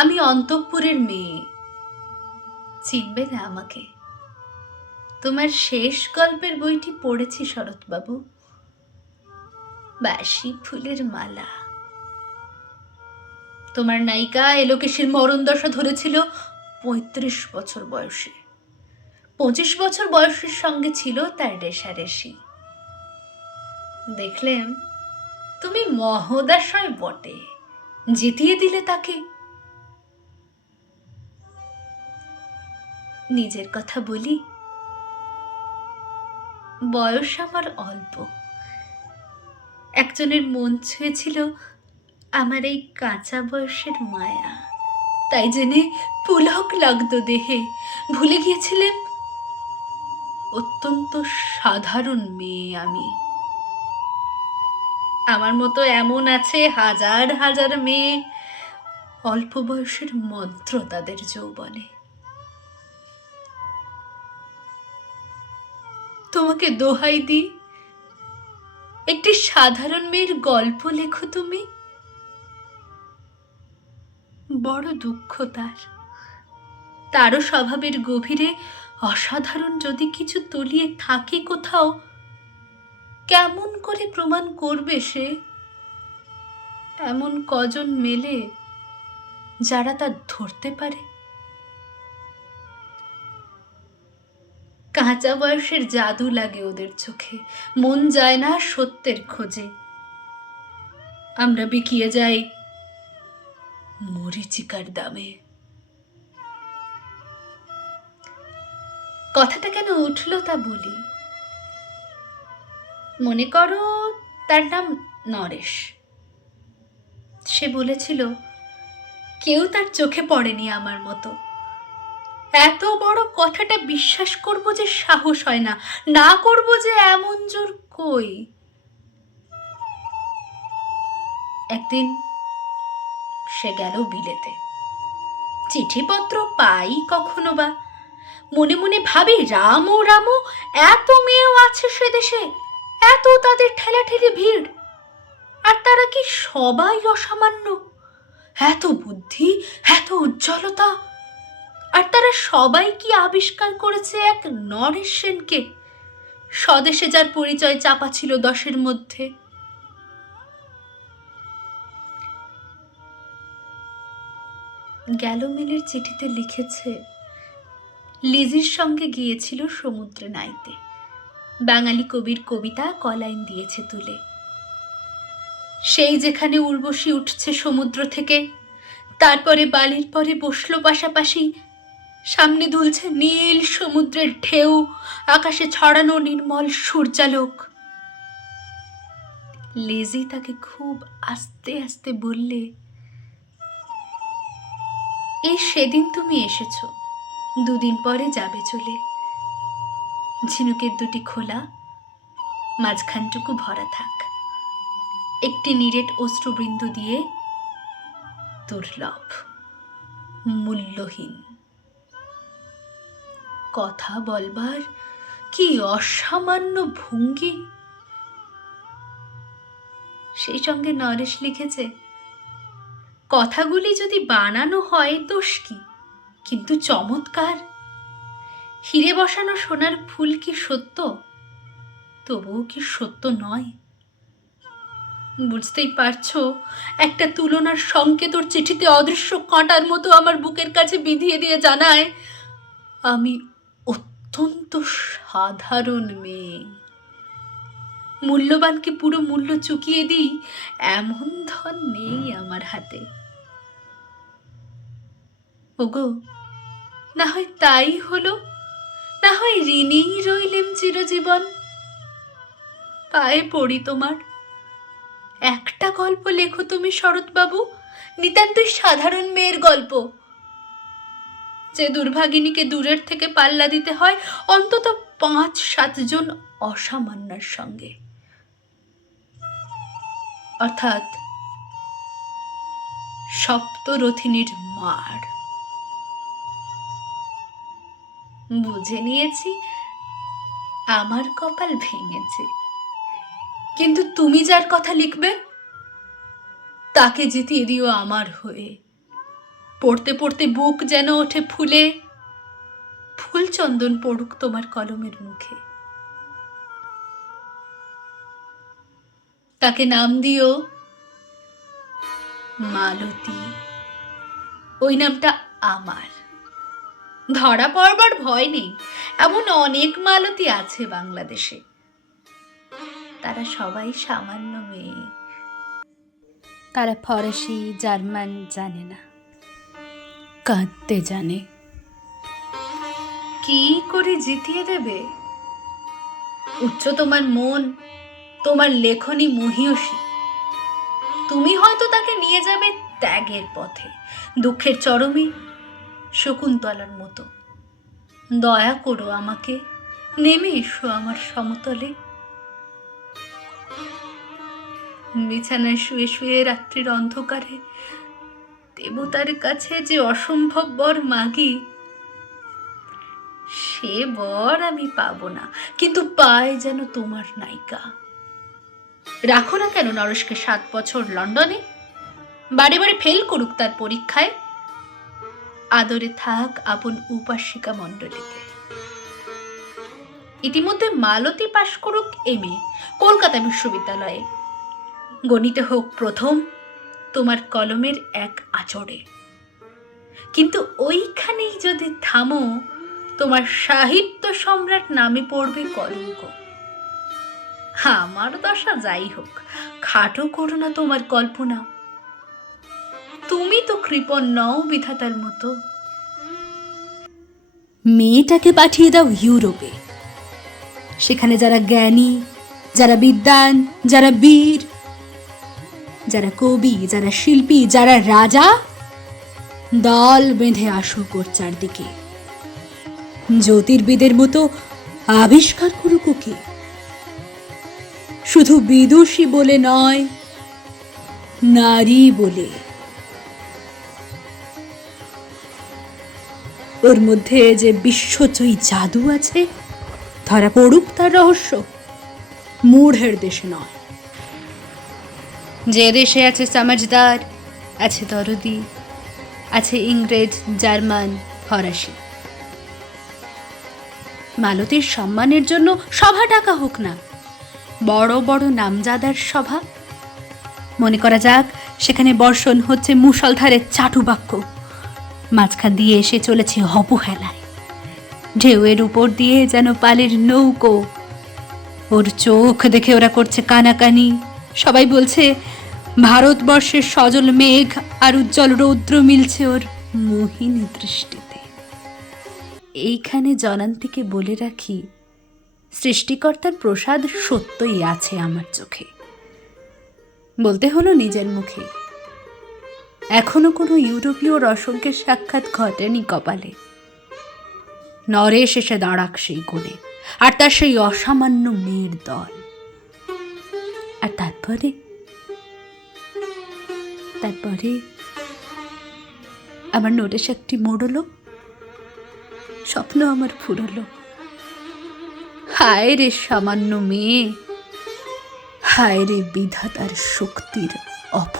আমি অন্তঃপুরের মেয়ে, চিনবে না আমাকে। তোমার শেষ গল্পের বইটি পড়েছি শরৎবাবু, বাসি ফুলের মালা। তোমার নায়িকা এলোকেশের মরণ দশা ধরেছিল ৩৫ বছর বয়সে। ২৫ বছর বয়সের সঙ্গে ছিল তার রেশারেশি। দেখলেন তুমি মহোদশয় বটে, জিতিয়ে দিলে তাকে। নিজের কথা বলি, বয়স আমার অল্প। একজনের মন ছুঁয়েছিল আমার এই কাঁচা বয়সের মায়া, তাই জেনে পুলক লাগতো দেহে। ভুলে গিয়েছিলেন অত্যন্ত সাধারণ মেয়ে আমি। আমার মতো এমন আছে হাজার হাজার মেয়ে, অল্প বয়সের মন্ত্র তাদের যৌবনে। তোমাকে দোহাই দিই, একটি সাধারণ মেয়ের গল্প লেখো তুমি। বড় দুঃখ তারও স্বভাবের গভীরে অসাধারণ যদি কিছু তলিয়ে থাকে কোথাও, কেমন করে প্রমাণ করবে সে? এমন কজন মেলে যারা তা ধরতে পারে? কাঁচা বয়সের জাদু লাগে ওদের চোখে, মন যায় না সত্যের খোঁজে। আমরা বিকিয়ে যাই মরীচিকার দামে। কথাটা কেন উঠল তা বলি। মনে করো তার নাম নরেশ। সে বলেছিল কেউ তার চোখে পড়েনি আমার মতো। এত বড় কথাটা বিশ্বাস করব যে সাহস হয় না, না করব যে এমন জোর কই। একদিন সে গেল বিলেতে। চিঠিপত্র পাই কখনো বা। মনে মনে ভাবি রামো রামো, এত মেয়েও আছে সে দেশে, এত তাদের ঠেলাঠেলি ভিড়, আর তারা কি সবাই অসামান্য? এত বুদ্ধি, এত উজ্জ্বলতা, আর তারা সবাই কি আবিষ্কার করেছে এক নরেশ সেনকে, স্বদেশে যার পরিচয় চাপা ছিল 10-এর মধ্যে। গ্যালোমেলের চিঠিতে লিখেছে লিজির সঙ্গে গিয়েছিল সমুদ্রে নাইতে। বাঙালি কবির কবিতা কলাইন দিয়েছে তুলে। সেই যেখানে উর্বশী উঠছে সমুদ্র থেকে, তারপরে বালির পরে বসলো পাশাপাশি। সামনে দুলছে নীল সমুদ্রের ঢেউ, আকাশে ছড়ানো নির্মল সূর্যালোক। লিজি তাকে খুব আস্তে আস্তে বললে, এই সেদিন তুমি এসেছো, 2 দিন পরে যাবে চলে। ঝিনুকের 2টি খোলা, মাঝখানটুকু ভরা থাক একটি নিরেট অশ্রুবৃন্দু দিয়ে, দুর্লভ, মূল্যহীন। কথা বলবার কি অসামান্য ভঙ্গি! সেই সঙ্গে নরেশ লিখেছে, কথাগুলি যদি বানানো হয় দোষ কি, কিন্তু চমৎকার। হিরে বসানো সোনার ফুল কি সত্য? তবুও কি সত্য নয়? বুঝতেই পারছো, একটা তুলনার সংকেত ওর চিঠিতে অদৃশ্য কাঁটার মতো আমার বুকের কাছে বিধিয়ে দিয়ে জানায়, আমি অত্যন্ত সাধারণ মেয়ে। মূল্যবানকে পুরো মূল্য চুকিয়ে দিই এমন ধন নেই আমার হাতে। ওগো, না হয় তাই হলো, না হয় ঋণেই রইলেম চিরজীবন। পায়ে পড়ি তোমার, একটা গল্প লেখো তুমি শরৎবাবু, নিতান্তই সাধারণ মেয়ের গল্প, যে দুর্ভাগিনীকে দূরের থেকে পাল্লা দিতে হয় অন্তত 5-7 জন অসামান্যের সঙ্গে, অর্থাৎ সপ্তরথিনীর মার। বুঝে নিয়েছি আমার কপাল ভেঙেছে, কিন্তু তুমি যার কথা লিখবে তাকে জিতিয়ে দিও আমার হয়ে। পড়তে পড়তে বুক যেন ওঠে ফুলে, ফুল চন্দন পড়ুক তোমার কলমের মুখে। তাকে নাম দিও মালতী, ওই নামটা আমার। ধরা পড়বার ভয় নেই, এমন অনেক মালতী আছে বাংলাদেশে, তারা সবাই সামান্য মেয়ে। তারা ফরাসি জার্মান জানে না, কাঁদতে জানে। কি করে জিতিয়ে দেবে? উচ্চ তোমার মন, তোমার লেখনী মহীয়সী। তুমি হয়তো তাকে নিয়ে যাবে ত্যাগের পথে, দুঃখের চরমে, শকুন্তলার মতো। দয়া করো আমাকে, নেমে এসো আমার সমতলে। বিছানায় শুয়ে শুয়ে রাত্রির অন্ধকারে দেবতার কাছে যে অসম্ভব বর মাগি, সে বর আমি পাবো না, কিন্তু পায় যেন তোমার নায়িকা। রাখো না কেন নরেশকে 7 বছর লন্ডনে, বারে বারে ফেল করুক তার পরীক্ষায়, আদরে থাক আপন উপাসিকা মণ্ডলীতে। ইতিমধ্যে মালতী পাশ করুক MA কলকাতা বিশ্ববিদ্যালয়ে, গণিতে হোক প্রথম তোমার কলমের এক আঁচড়ে। কিন্তু ওইখানেই যদি থামো, তোমার সাহিত্য সম্রাট নামে পড়বে কলঙ্ক। আমার দশা যাই হোক, খাটো করো না তোমার কল্পনা। তুমি তো কৃপণ নও বিধাতার মতো। মেয়েটাকে পাঠিয়ে দাও ইউরোপে, সেখানে যারা জ্ঞানী, যারা বিদ্বান, যারা বীর, যারা কবি, যারা শিল্পী, যারা রাজা, দল বেঁধে আসুক ওর চারদিকে। জ্যোতির্বিদের মতো আবিষ্কার করুক ওকে, শুধু বিদুষী বলে নয়, নারী বলে। ওর মধ্যে যে বিশ্বজয়ী জাদু আছে, ধরা পড়ুক তার রহস্য, মূঢ়ের দেশে নয়। যে দেশে আছে সমাজদার, আছে দরদি, আছে ইংরেজ, জার্মান, ফরাসি। মালতীর সম্মানের জন্য সভা ডাকা হোক না, বড় বড় নামজাদার সভা। মনে করা যাক সেখানে বর্ষণ হচ্ছে মুষলধারের চাটুবাক্য, মাঝখান দিয়ে এসে চলেছে অবহেলায়, ঢেউয়ের উপর দিয়ে যেন পালের নৌকো। ওর চোখ দেখে ওরা করছে কানাকানি, সবাই বলছে ভারতবর্ষের সজল মেঘ আর উজ্জ্বল রৌদ্র মিলছে ওর মোহিনী দৃষ্টিতে। এইখানে জনান্তিকে বলে রাখি, সৃষ্টিকর্তার প্রসাদ সত্যই আছে আমার চোখে। বলতে হলো নিজের মুখে, এখনো কোনো ইউরোপীয় রসজ্ঞের সাক্ষাৎ ঘটেনি কপালে। নরেশ এসে দাঁড়াক সেই কোণে, আর তার সেই অসামান্য মেয়ের দল। আর তারপরে আমার নোটিশ একটি মোড়লো, স্বপ্ন আমার ফুরলো। হায় রে সামান্য মেয়ে, হায় রে বিধাতার শক্তির অপ